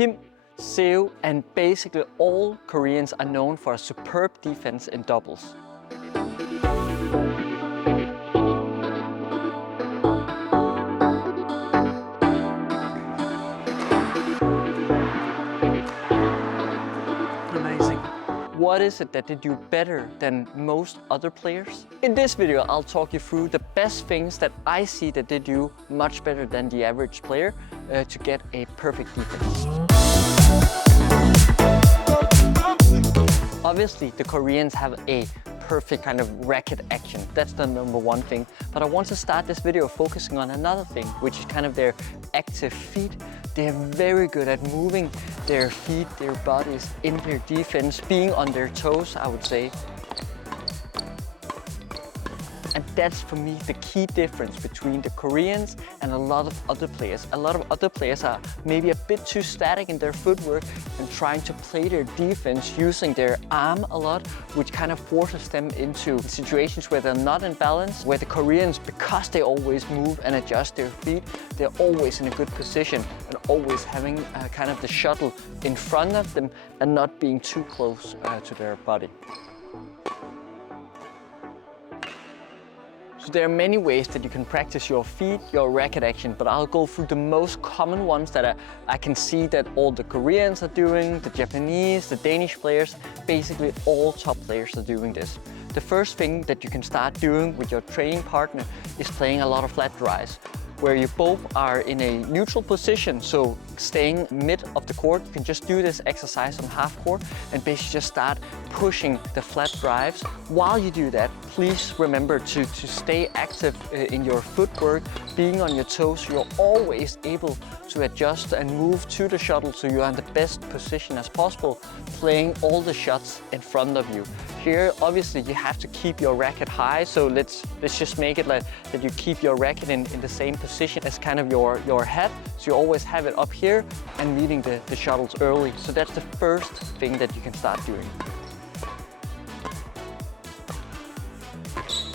Kim, Seo, and basically all Koreans are known for a superb defense in doubles. What is it that they do better than most other players? In this video, I'll talk you through the best things that I see that they do much better than the average player to get a perfect defense. Obviously, the Koreans have a perfect kind of racket action. That's the number one thing. But I want to start this video focusing on another thing, which is kind of their active feet. They're very good at moving their feet, their bodies in their defense, being on their toes, I would say. And that's for me the key difference between the Koreans and a lot of other players. A lot of other players are maybe a bit too static in their footwork and trying to play their defense using their arm a lot, which kind of forces them into situations where they're not in balance, where the Koreans, because they always move and adjust their feet, they're always in a good position and always having kind of the shuttle in front of them and not being too close to their body. So there are many ways that you can practice your feet, your racket action, but I'll go through the most common ones that I can see that all the Koreans are doing, the Japanese, the Danish players, basically all top players are doing this. The first thing that you can start doing with your training partner is playing a lot of flat drives, where you both are in a neutral position, so staying mid of the court. You can just do this exercise on half court and basically just start pushing the flat drives. While you do that, please remember to stay active in your footwork, being on your toes. You're always able to adjust and move to the shuttle so you are in the best position as possible, playing all the shots in front of you. Here, obviously, you have to keep your racket high, so let's just make it like that you keep your racket in the same position as kind of your head, so you always have it up here and meeting the shuttles early. So that's the first thing that you can start doing.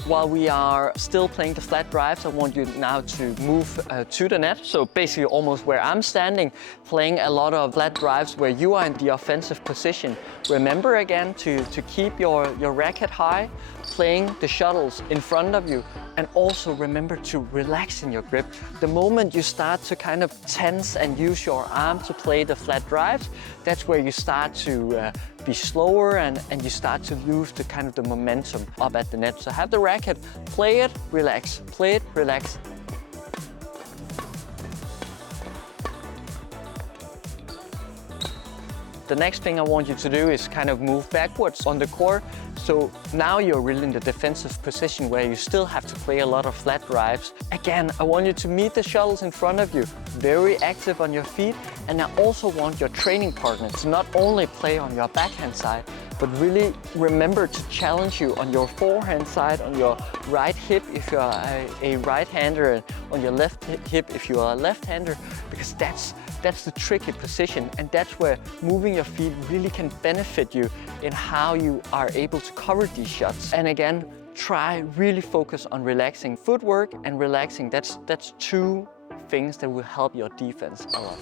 While we are still playing the flat drives, I want you now to move to the net. So basically almost where I'm standing, playing a lot of flat drives where you are in the offensive position. Remember again to keep your racket high, playing the shuttles in front of you, and also remember to relax in your grip. The moment you start to kind of tense and use your arm to play the flat drives, that's where you start to be slower and you start to lose the kind of the momentum up at the net. So have the racket, play it, relax, play it, relax. The next thing I want you to do is kind of move backwards on the court. So now you're really in the defensive position where you still have to play a lot of flat drives. Again, I want you to meet the shuttles in front of you, very active on your feet. And I also want your training partner to not only play on your backhand side, but really remember to challenge you on your forehand side, on your right hip if you're a right-hander, and on your left hip if you are a left-hander, because that's the tricky position, and that's where moving your feet really can benefit you in how you are able to cover these shots. And again, really focus on relaxing footwork and relaxing. That's two things that will help your defense a lot.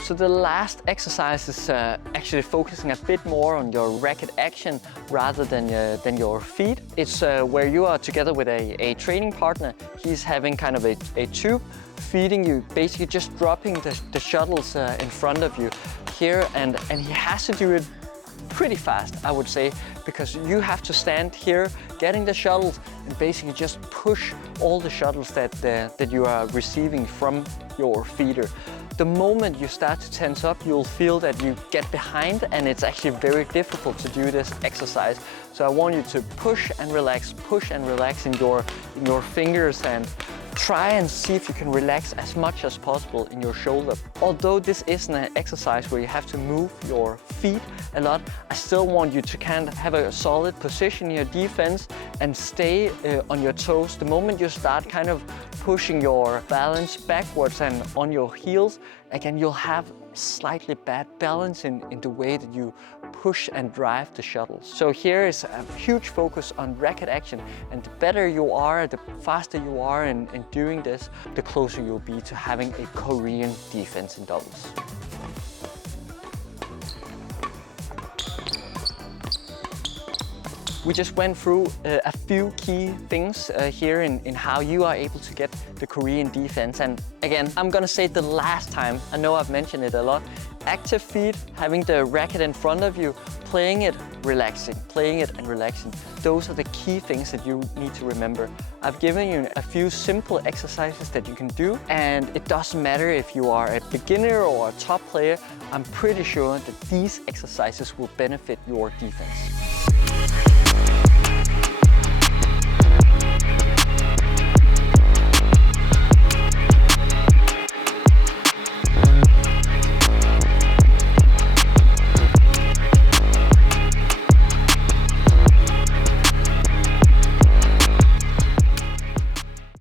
So the last exercise is actually focusing a bit more on your racket action rather than your feet. It's where you are together with a training partner. He's having kind of a tube feeding you, basically just dropping the shuttles in front of you here, and he has to do it pretty fast, I would say, because you have to stand here getting the shuttles and basically just push all the shuttles that you are receiving from your feeder. The moment you start to tense up, you'll feel that you get behind, and it's actually very difficult to do this exercise. So I want you to push and relax in your fingers, and try and see if you can relax as much as possible in your shoulder. Although this isn't an exercise where you have to move your feet a lot, I still want you to kind of have a solid position in your defense and stay on your toes. The moment you start kind of pushing your balance backwards and on your heels, again, you'll have slightly bad balance in the way that you push and drive the shuttle. So here is a huge focus on racket action, and the better you are, the faster you are in doing this, the closer you'll be to having a Korean defense in doubles. We just went through a few key things here in how you are able to get the Korean defense. And again, I'm gonna say it the last time, I know I've mentioned it a lot. Active feet, having the racket in front of you, playing it, relaxing, playing it and relaxing. Those are the key things that you need to remember. I've given you a few simple exercises that you can do, and it doesn't matter if you are a beginner or a top player, I'm pretty sure that these exercises will benefit your defense.